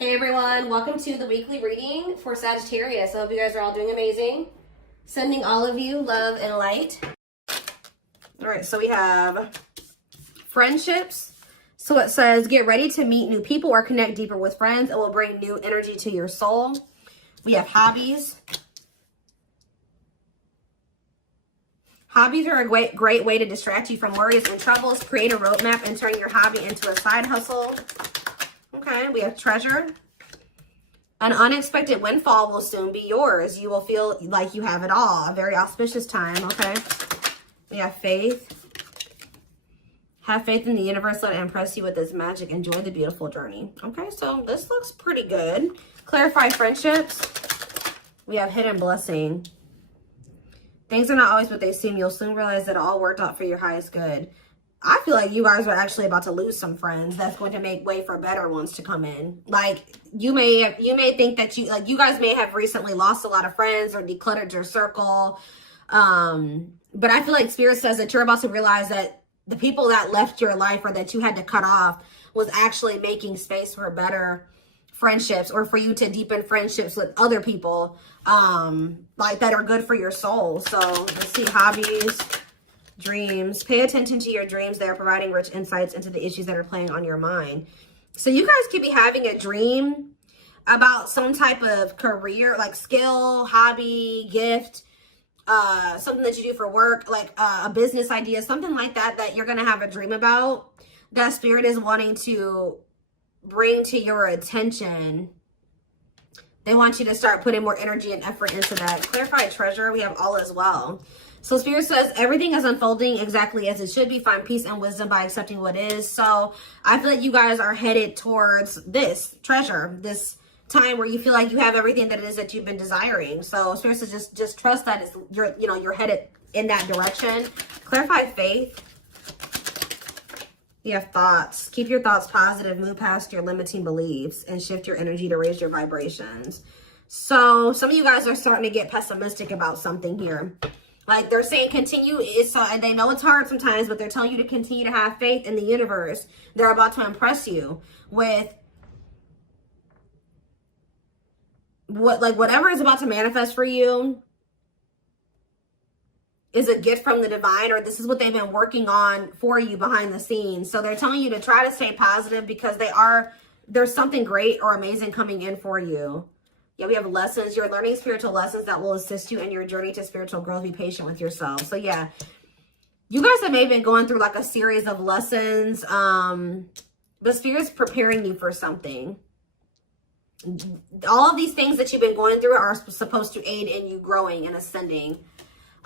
Hey everyone, welcome to the weekly reading for Sagittarius. I hope you guys are all doing amazing. Sending all of you love and light. All right, so we have friendships. So it says, get ready to meet new people or connect deeper with friends. It will bring new energy to your soul. We have hobbies. Hobbies are a great way to distract you from worries and troubles. Create a roadmap and turn your hobby into a side hustle. Okay, we have treasure. An unexpected windfall will soon be yours. You will feel like you have it all. A very auspicious time, okay? We have faith. Have faith in the universe. Let it impress you with its magic. Enjoy the beautiful journey. Okay, so this looks pretty good. Clarify friendships. We have hidden blessing. Things are not always what they seem. You'll soon realize that it all worked out for your highest good. I feel like you guys are actually about to lose some friends. That's going to make way for better ones to come in. Like you may think that you guys may have recently lost a lot of friends or decluttered your circle. But I feel like Spirit says that you're about to realize that the people that left your life or that you had to cut off was actually making space for better friendships or for you to deepen friendships with other people like that are good for your soul. So let's see, hobbies. Dreams. Pay attention to your dreams. They are providing rich insights into the issues that are playing on your mind. So you guys could be having a dream about some type of career, like skill, hobby, gift, something that you do for work, like a business idea, something like that, that you're going to have a dream about that Spirit is wanting to bring to your attention. They want you to start putting more energy and effort into that. Clarify treasure. We have all as well. So Spirit says everything is unfolding exactly as it should be. Find peace and wisdom by accepting what is. So I feel like you guys are headed towards this treasure, this time where you feel like you have everything that it is that you've been desiring. So Spirit says just trust that you're headed in that direction. Clarify faith. You have thoughts. Keep your thoughts positive. Move past your limiting beliefs and shift your energy to raise your vibrations. So some of you guys are starting to get pessimistic about something here. Like they're saying continue, and they know it's hard sometimes, but they're telling you to continue to have faith in the universe. They're about to impress you with whatever is about to manifest for you is a gift from the divine, or this is what they've been working on for you behind the scenes. So they're telling you to try to stay positive because there's something great or amazing coming in for you. Yeah, we have lessons. You're learning spiritual lessons that will assist you in your journey to spiritual growth. Be patient with yourself. So yeah, you guys have maybe been going through like a series of lessons. But Spirit's preparing you for something. All of these things that you've been going through are supposed to aid in you growing and ascending,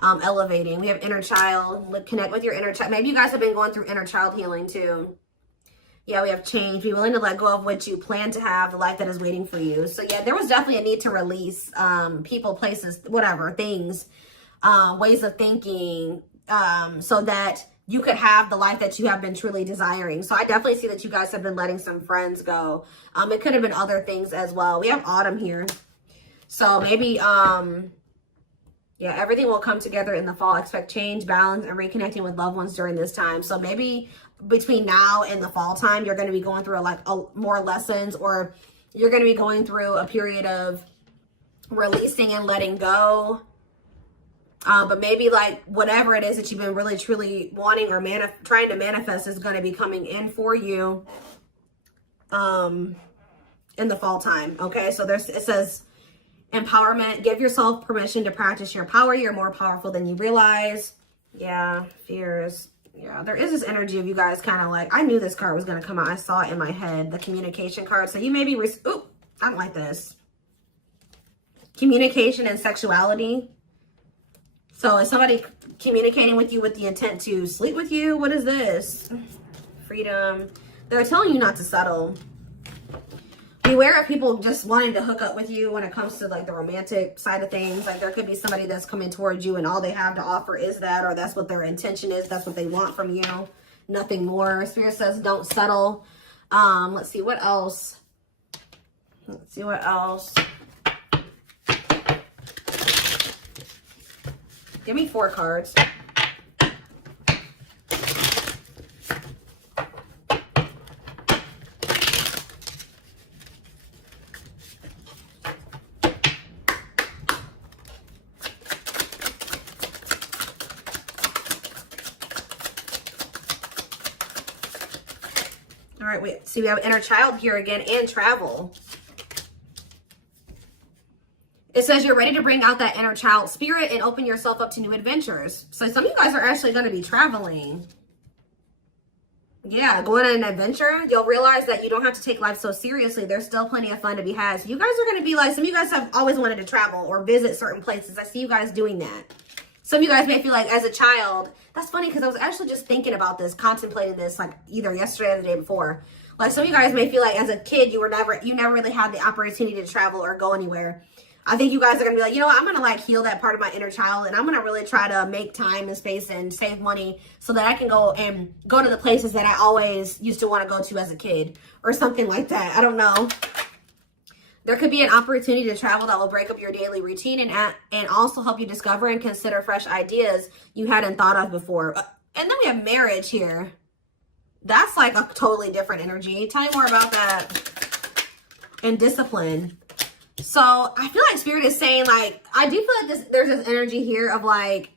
elevating. We have inner child. Connect with your inner child. Maybe you guys have been going through inner child healing too. Yeah, we have change. Be willing to let go of what you plan to have, the life that is waiting for you. So yeah, there was definitely a need to release people, places, whatever, things, ways of thinking, so that you could have the life that you have been truly desiring. So I definitely see that you guys have been letting some friends go. It could have been other things as well. We have autumn here. So maybe, yeah, everything will come together in the fall. Expect change, balance, and reconnecting with loved ones during this time. So maybe between now and the fall time, you're going to be going through more lessons, or you're going to be going through a period of releasing and letting go. But maybe like whatever it is that you've been really truly wanting or trying to manifest is going to be coming in for you in the fall time. Okay, so it says empowerment. Give yourself permission to practice your power. You're more powerful than you realize. Yeah, fears. Yeah, there is this energy of you guys kind of like, I knew this card was going to come out. I saw it in my head, the communication card. So you may be, ooh, I don't like this. Communication and sexuality. So is somebody communicating with you with the intent to sleep with you? What is this? Freedom. They're telling you not to settle. Beware of people just wanting to hook up with you when it comes to like the romantic side of things. Like there could be somebody that's coming towards you and all they have to offer is that, or that's what their intention is. That's what they want from you. Nothing more. Spirit says don't settle. Let's see what else. Let's see what else. Give me 4 cards. right, so we have inner child here again and travel. It says you're ready to bring out that inner child spirit and open yourself up to new adventures. So some of you guys are actually going to be traveling. Yeah, going on an adventure. You'll realize that you don't have to take life so seriously. There's still plenty of fun to be had. So you guys are going to be like, some of you guys have always wanted to travel or visit certain places. I see you guys doing that. Some of you guys may feel like as a child, that's funny because I was actually just thinking about this, contemplating this like either yesterday or the day before. Like some of you guys may feel like as a kid, you never really had the opportunity to travel or go anywhere. I think you guys are going to be like, you know what, I'm going to like heal that part of my inner child, and I'm going to really try to make time and space and save money so that I can go to the places that I always used to want to go to as a kid or something like that. I don't know. There could be an opportunity to travel that will break up your daily routine and also help you discover and consider fresh ideas you hadn't thought of before. And then we have marriage here. That's like a totally different energy. Tell me more about that. And discipline. So I feel like Spirit is saying, like, I do feel like there's this energy here of like,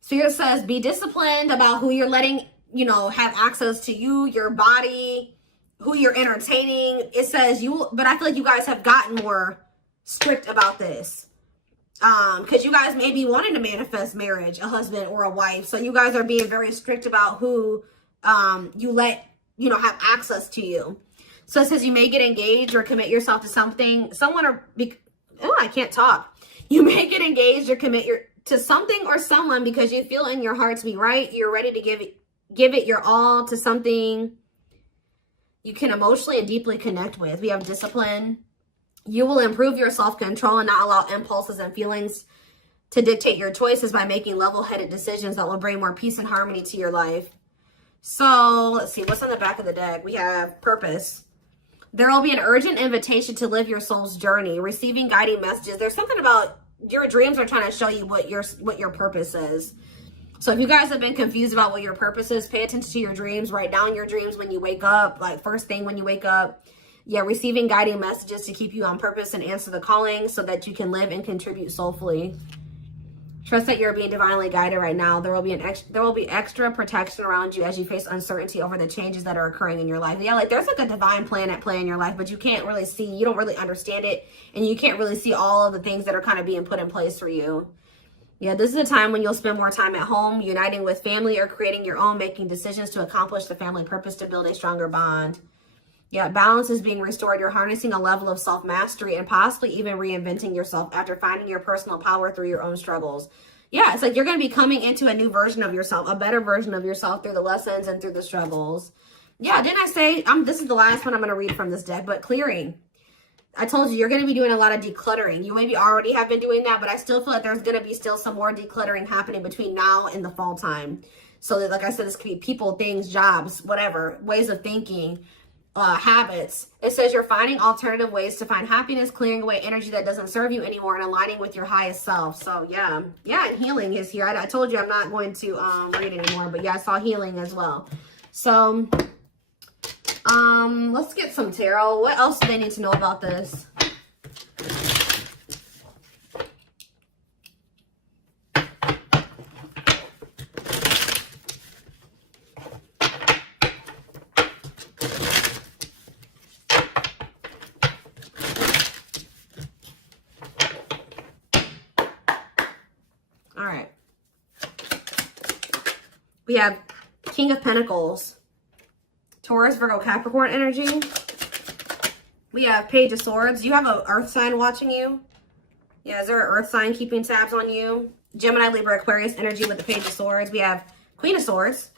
Spirit says, be disciplined about who you're letting, you know, have access to you, your body, who you're entertaining. It says but I feel like you guys have gotten more strict about this. Because you guys may be wanting to manifest marriage, a husband or a wife. So you guys are being very strict about who you let, you know, have access to you. So it says you may get engaged or commit yourself to something, I can't talk. You may get engaged or commit to something or someone because you feel in your heart to be right. You're ready to give it your all to something you can emotionally and deeply connect with. We have discipline. You will improve your self-control and not allow impulses and feelings to dictate your choices by making level-headed decisions that will bring more peace and harmony to your life. So let's see, what's on the back of the deck? We have purpose. There will be an urgent invitation to live your soul's journey, receiving guiding messages. There's something about your dreams are trying to show you what your purpose is. So if you guys have been confused about what your purpose is, pay attention to your dreams. Write down your dreams when you wake up, like first thing when you wake up. Yeah, receiving guiding messages to keep you on purpose and answer the calling so that you can live and contribute soulfully. Trust that you're being divinely guided right now. There will be extra protection around you as you face uncertainty over the changes that are occurring in your life. Yeah, like there's like a divine plan at play in your life, but you can't really see, you don't really understand it, and you can't really see all of the things that are kind of being put in place for you. Yeah, this is a time when you'll spend more time at home, uniting with family or creating your own, making decisions to accomplish the family purpose to build a stronger bond. Yeah, balance is being restored. You're harnessing a level of self-mastery and possibly even reinventing yourself after finding your personal power through your own struggles. Yeah, it's like you're going to be coming into a new version of yourself, a better version of yourself through the lessons and through the struggles. Yeah, didn't I say, this is the last one I'm going to read from this deck, but clearing. I told you, you're going to be doing a lot of decluttering. You maybe already have been doing that, but I still feel like there's going to be still some more decluttering happening between now and the fall time. So that, like I said, this could be people, things, jobs, whatever, ways of thinking, habits. It says you're finding alternative ways to find happiness, clearing away energy that doesn't serve you anymore, and aligning with your highest self. So yeah, and healing is here. I told you I'm not going to read anymore, but yeah, I saw healing as well. So let's get some tarot. What else do they need to know about this? All right. We have King of Pentacles. Taurus, Virgo, Capricorn energy. We have Page of Swords. You have an earth sign watching you. Yeah, is there an earth sign keeping tabs on you? Gemini, Libra, Aquarius energy with the Page of Swords. We have Queen of Swords.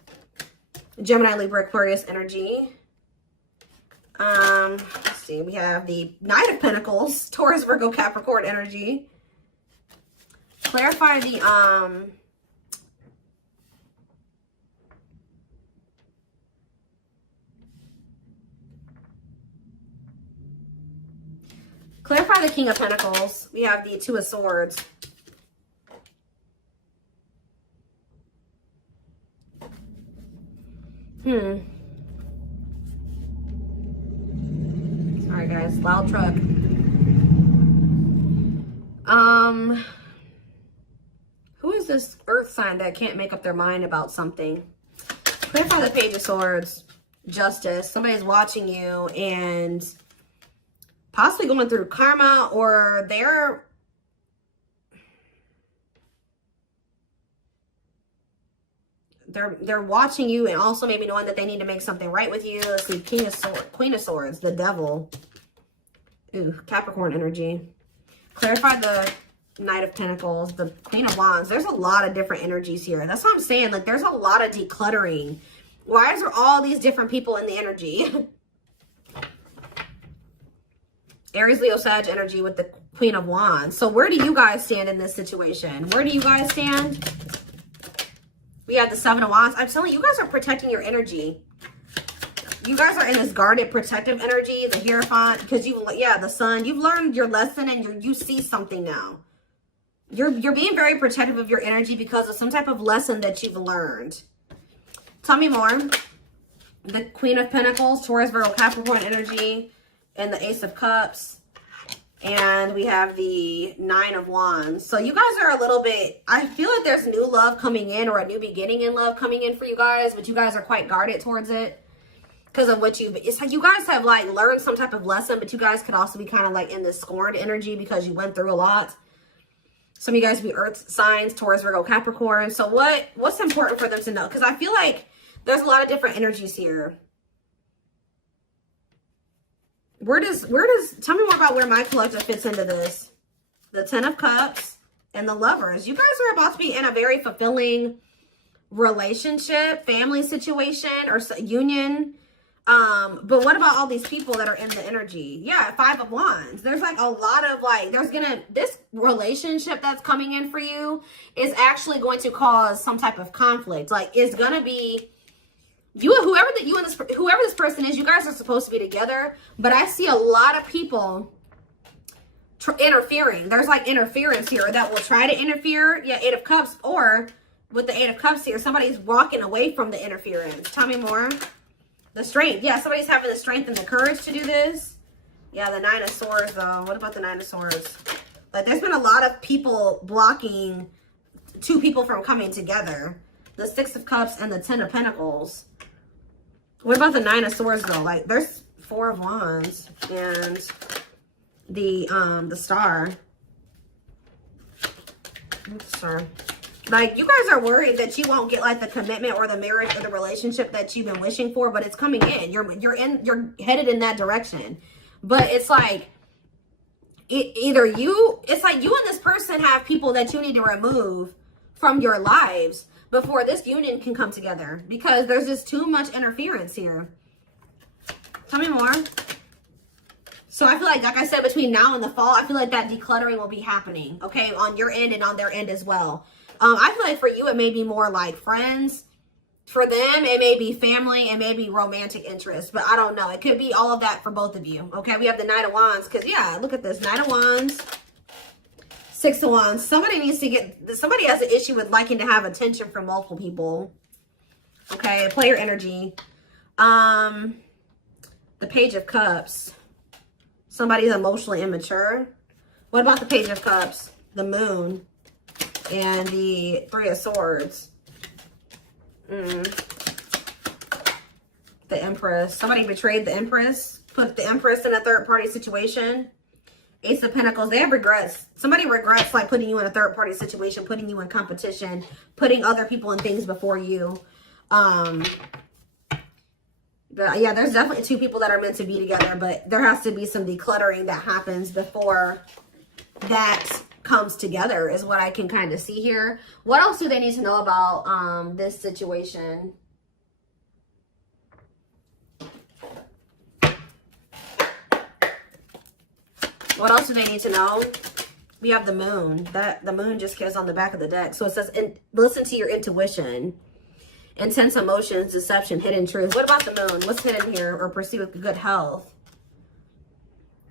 Gemini, Libra, Aquarius energy. Let's see. We have the Knight of Pentacles. Taurus, Virgo, Capricorn energy. Clarify the clarify the King of Pentacles. We have the Two of Swords. Sorry guys, loud truck. Who is this earth sign that can't make up their mind about something? Clarify the Page of Swords. Justice. Somebody's watching you and possibly going through karma, or they're watching you and also maybe knowing that they need to make something right with you. Let's see, Queen of Swords, the Devil. Ooh, Capricorn energy. Clarify the Knight of Pentacles, the Queen of Wands. There's a lot of different energies here. That's what I'm saying. Like, there's a lot of decluttering. Why is there all these different people in the energy? Aries, Leo, Sag energy with the Queen of Wands. So where do you guys stand in this situation? Where do you guys stand? We have the Seven of Wands. I'm telling you, you guys are protecting your energy. You guys are in this guarded, protective energy. The Hierophant, because the Sun. You've learned your lesson and you see something now. You're being very protective of your energy because of some type of lesson that you've learned. Tell me more. The Queen of Pentacles, Taurus, Virgo, Capricorn energy, and the Ace of Cups. And we have the Nine of Wands. So you guys are a little bit, I feel like there's new love coming in, or a new beginning in love coming in for you guys, but you guys are quite guarded towards it because of what it's like you guys have like learned some type of lesson, but you guys could also be kind of like in this scorned energy because you went through a lot. Some of you guys be earth signs, Taurus, Virgo, Capricorn. So what's important for them to know? Because I feel like there's a lot of different energies here. Where does, tell me more about where my collective fits into this. The Ten of Cups and the Lovers. You guys are about to be in a very fulfilling relationship, family situation, or union. But what about all these people that are in the energy? Yeah, Five of Wands. There's like a lot of like, this relationship that's coming in for you is actually going to cause some type of conflict. Like, it's going to be, whoever this person is, you guys are supposed to be together, but I see a lot of people interfering. There's like interference here that will try to interfere. Yeah, Eight of Cups, or with the Eight of Cups here, somebody's walking away from the interference. Tell me more. The strength. Yeah, somebody's having the strength and the courage to do this. Yeah, the Nine of Swords, though. What about the Nine of Swords? Like, there's been a lot of people blocking two people from coming together. The Six of Cups and the Ten of Pentacles. What about the Nine of Swords, though? Like, there's Four of Wands and the Star. Sorry. Like, you guys are worried that you won't get like the commitment or the marriage or the relationship that you've been wishing for, but it's coming in. You're headed in that direction. But it's like it's like you and this person have people that you need to remove from your lives before this union can come together, because there's just too much interference here. Tell me more. So I feel like I said, between now and the fall, I feel like that decluttering will be happening, okay, on your end and on their end as well. I feel like for you, it may be more like friends. For them, it may be family, and maybe romantic interest, but I don't know. It could be all of that for both of you, okay? We have the Knight of Wands, because, yeah, look at this. Knight of Wands, Six of Wands. Somebody has an issue with liking to have attention from multiple people, okay? Player energy. The Page of Cups. Somebody's emotionally immature. What about the Page of Cups? The Moon. And the Three of Swords. The Empress. Somebody betrayed the Empress. Put the Empress in a third-party situation. Ace of Pentacles. They have regrets. Somebody regrets like putting you in a third-party situation, putting you in competition, putting other people and things before you. But yeah, there's definitely two people that are meant to be together, but there has to be some decluttering that happens before that comes together, is what I can kind of see here. What else do they need to know about this situation? What else do they need to know? We have the Moon. The Moon just goes on the back of the deck. So it says, listen to your intuition. Intense emotions, deception, hidden truth. What about the Moon? What's hidden here? Or pursue with good health?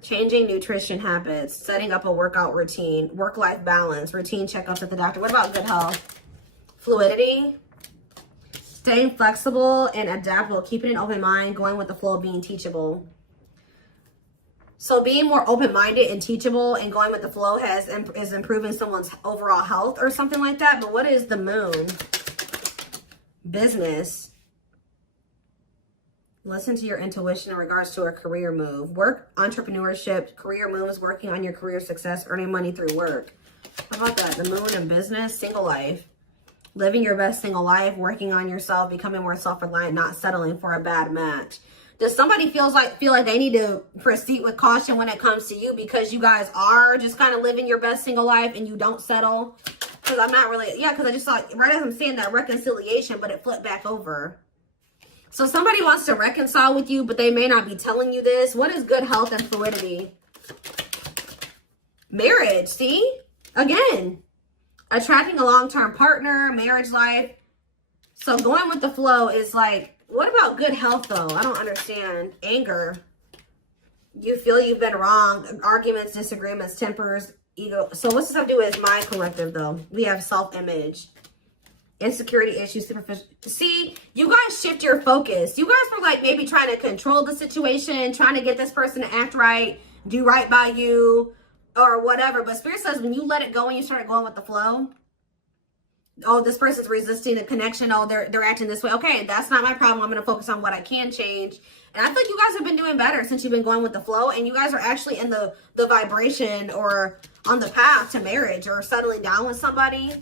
Changing nutrition habits, setting up a workout routine, work-life balance, routine checkups at the doctor. What about good health? Fluidity, staying flexible and adaptable, keeping an open mind, going with the flow, being teachable. So being more open-minded and teachable and going with the flow is improving someone's overall health or something like that. But what is the Moon? Business. Listen to your intuition in regards to a career move. Work, entrepreneurship, career moves, working on your career success, earning money through work. How about that? The moon and business, single life. Living your best single life, working on yourself, becoming more self-reliant, not settling for a bad match. Does somebody feel like they need to proceed with caution when it comes to you because you guys are just kind of living your best single life and you don't settle? Because I'm not really, yeah, because I just thought, right as I'm saying that, reconciliation, but it flipped back over. So somebody wants to reconcile with you, but they may not be telling you this. What is good health and fluidity? Marriage, see? Again, attracting a long-term partner, marriage life. So going with the flow is like, what about good health though? I don't understand. Anger. You feel you've been wrong. Arguments, disagreements, tempers, ego. So what's this have to do with my collective though? We have self-image. Insecurity issues, superficial. See, you guys shift your focus. You guys were like maybe trying to control the situation, trying to get this person to act right, do right by you, or whatever. But Spirit says when you let it go and you start going with the flow, oh, this person's resisting the connection. Oh, they're acting this way. Okay, that's not my problem. I'm going to focus on what I can change. And I think you guys have been doing better since you've been going with the flow. And you guys are actually in the vibration or on the path to marriage or settling down with somebody.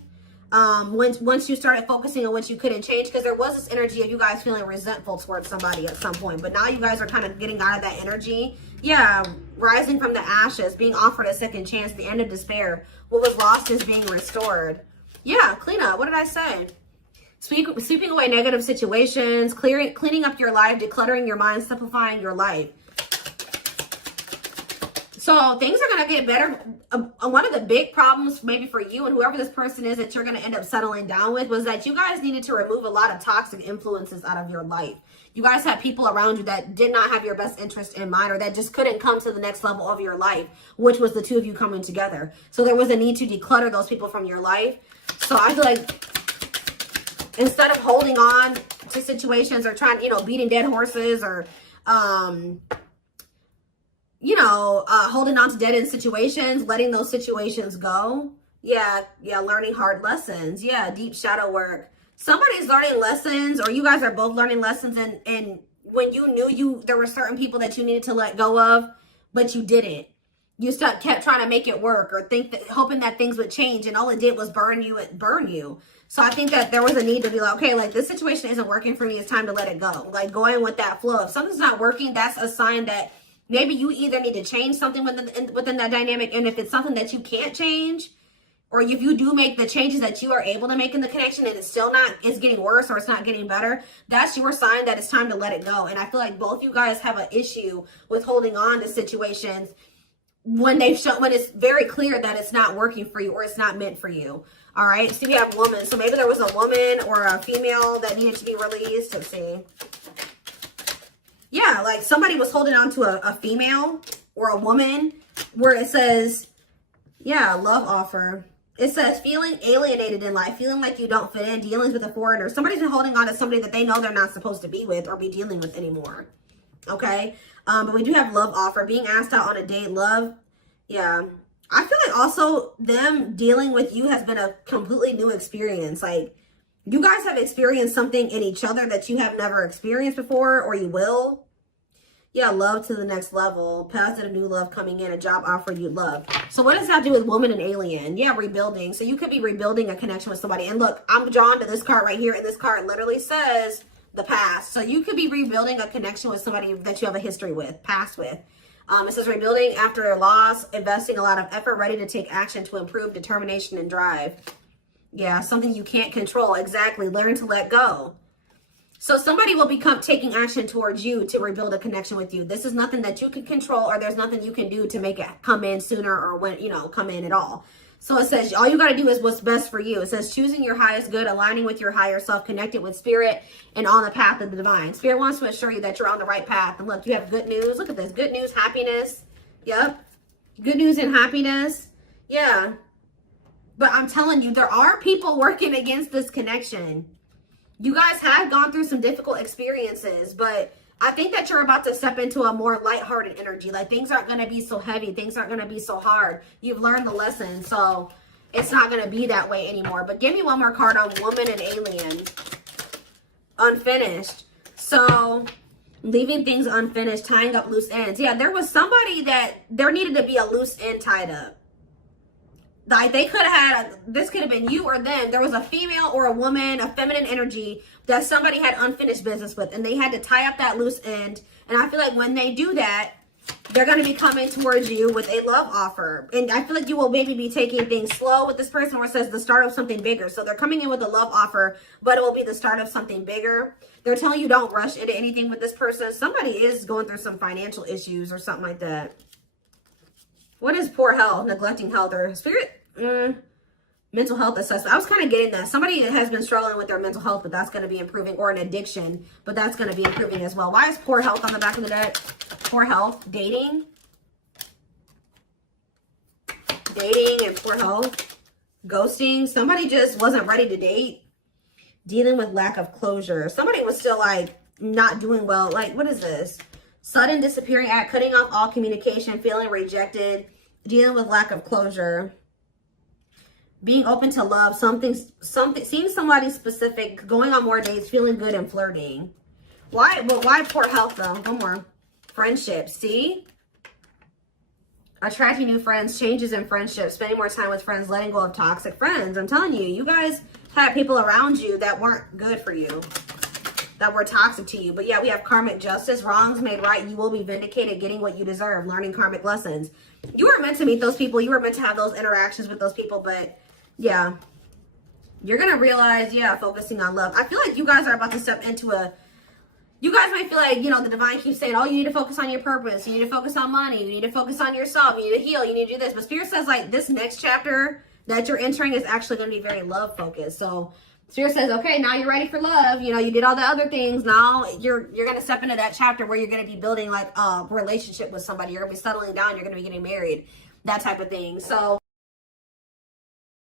Once you started focusing on what you couldn't change, because there was this energy of you guys feeling resentful towards somebody at some point, but now you guys are kind of getting out of that energy. Yeah, rising from the ashes, being offered a second chance, the end of despair. What was lost is being restored. Yeah, clean up. What did I say? Sweeping away negative situations, cleaning up your life, decluttering your mind, simplifying your life. So things are going to get better. One of the big problems maybe for you and whoever this person is that you're going to end up settling down with was that you guys needed to remove a lot of toxic influences out of your life. You guys had people around you that did not have your best interest in mind or that just couldn't come to the next level of your life, which was the two of you coming together. So there was a need to declutter those people from your life. So I feel like instead of holding on to situations or trying, beating dead horses or, holding on to dead end situations, letting those situations go. Yeah, learning hard lessons. Yeah, deep shadow work. Somebody's learning lessons, or you guys are both learning lessons, and when you knew there were certain people that you needed to let go of, but you didn't. You kept trying to make it work or hoping that things would change, and all it did was burn you. So I think that there was a need to be like, okay, like this situation isn't working for me. It's time to let it go. Like going with that flow. If something's not working, that's a sign that maybe you either need to change something within that dynamic. And if it's something that you can't change, or if you do make the changes that you are able to make in the connection and it's getting worse or it's not getting better, that's your sign that it's time to let it go. And I feel like both you guys have an issue with holding on to situations when it's very clear that it's not working for you or it's not meant for you. All right. So we have woman. So maybe there was a woman or a female that needed to be released. Let's see. Yeah, like somebody was holding on to a female or a woman where it says, yeah, love offer. It says feeling alienated in life, feeling like you don't fit in, dealings with a foreigner. Somebody's been holding on to somebody that they know they're not supposed to be with or be dealing with anymore. Okay. But we do have love offer, being asked out on a date, love. Yeah. I feel like also them dealing with you has been a completely new experience. Like you guys have experienced something in each other that you have never experienced before, or you will. Yeah, love to the next level. Positive new love coming in, a job offer you love. So what does that do with woman and alien? Yeah, rebuilding. So you could be rebuilding a connection with somebody. And look, I'm drawn to this card right here. And this card literally says the past. So you could be rebuilding a connection with somebody that you have a history with, past with. It says rebuilding after a loss, investing a lot of effort, ready to take action to improve, determination and drive. Yeah, something you can't control. Exactly. Learn to let go. So somebody will become taking action towards you to rebuild a connection with you. This is nothing that you can control, or there's nothing you can do to make it come in sooner or when, come in at all. So it says all you got to do is what's best for you. It says choosing your highest good, aligning with your higher self, connected with spirit, and on the path of the divine. Spirit wants to assure you that you're on the right path. And look, you have good news. Look at this. Good news, happiness. Yep. Good news and happiness. Yeah. But I'm telling you, there are people working against this connection. You guys have gone through some difficult experiences, but I think that you're about to step into a more lighthearted energy. Like things aren't going to be so heavy. Things aren't going to be so hard. You've learned the lesson, so it's not going to be that way anymore. But give me one more card on woman and alien. Unfinished. So leaving things unfinished, tying up loose ends. Yeah, there was somebody that there needed to be a loose end tied up. Like they could have had, this could have been you or them. There was a female or a woman, a feminine energy that somebody had unfinished business with, and they had to tie up that loose end. And I feel like when they do that, they're going to be coming towards you with a love offer. And I feel like you will maybe be taking things slow with this person, where it says the start of something bigger. So they're coming in with a love offer, but it will be the start of something bigger. They're telling you don't rush into anything with this person. Somebody is going through some financial issues or something like that. What is poor health, neglecting health, or spirit? Mental health assessment. I was kind of getting that. Somebody has been struggling with their mental health, but that's going to be improving, or an addiction, but that's going to be improving as well. Why is poor health on the back of the deck? Poor health, dating and poor health, ghosting. Somebody just wasn't ready to date, dealing with lack of closure. Somebody was still like not doing well. Like, what is this? Sudden disappearing act, cutting off all communication, feeling rejected, dealing with lack of closure. Being open to love, something, seeing somebody specific, going on more dates, feeling good, and flirting. Why poor health though? One more. Friendships. See? Attracting new friends, changes in friendships, spending more time with friends, letting go of toxic friends. I'm telling you, you guys had people around you that weren't good for you, that were toxic to you. But yeah, we have karmic justice, wrongs made right. You will be vindicated, getting what you deserve, learning karmic lessons. You were meant to meet those people. You were meant to have those interactions with those people, but yeah, you're going to realize, yeah, focusing on love. I feel like you guys are about to step into you guys might feel like, you know, the divine keeps saying, oh, you need to focus on your purpose. You need to focus on money. You need to focus on yourself. You need to heal. You need to do this. But Spirit says, like, this next chapter that you're entering is actually going to be very love focused. So Spirit says, okay, now you're ready for love. You know, you did all the other things. Now you're going to step into that chapter where you're going to be building like a relationship with somebody. You're going to be settling down. You're going to be getting married, that type of thing. So